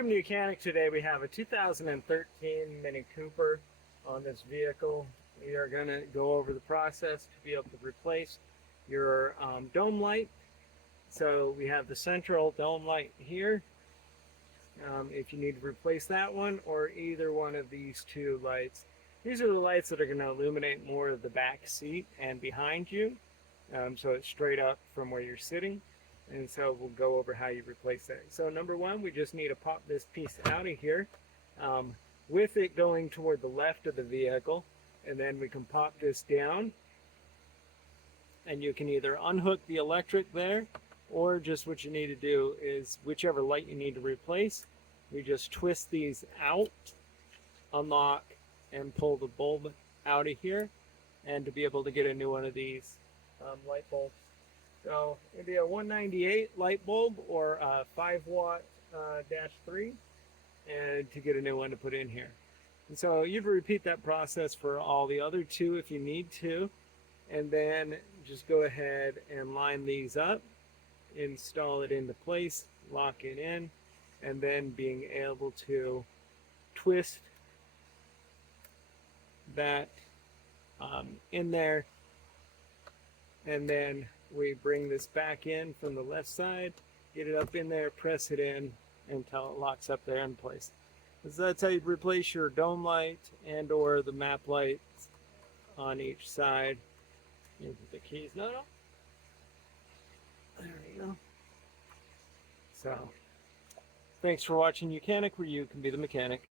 Welcome to Mechanic. Today we have a 2013 Mini Cooper on this vehicle. We are going to go over the process to be able to replace your dome light. So we have the central dome light here. If you need to replace that one or either one of these two lights. These are the lights that are going to illuminate more of the back seat and behind you. So it's straight up from where you're sitting. And so we'll go over how you replace that. So number one, we just need to pop this piece out of here with it going toward the left of the vehicle. And then we can pop this down. And you can either unhook the electric there, or just what you need to do is whichever light you need to replace, we just twist these out, unlock, and pull the bulb out of here. And to be able to get a new one of these light bulbs. So it'd be a 198 light bulb or a 5-watt -3, and to get a new one to put in here. And so you'd repeat that process for all the other two if you need to, and then just go ahead and line these up, install it into place, lock it in, and then being able to twist that in there, and then we bring this back in from the left side, get it up in there, press it in until it locks up there in place. So that's how you replace your dome light and or the map lights on each side. Here's the keys. No. There we go. So, thanks for watching Mechanic, where you can be the mechanic.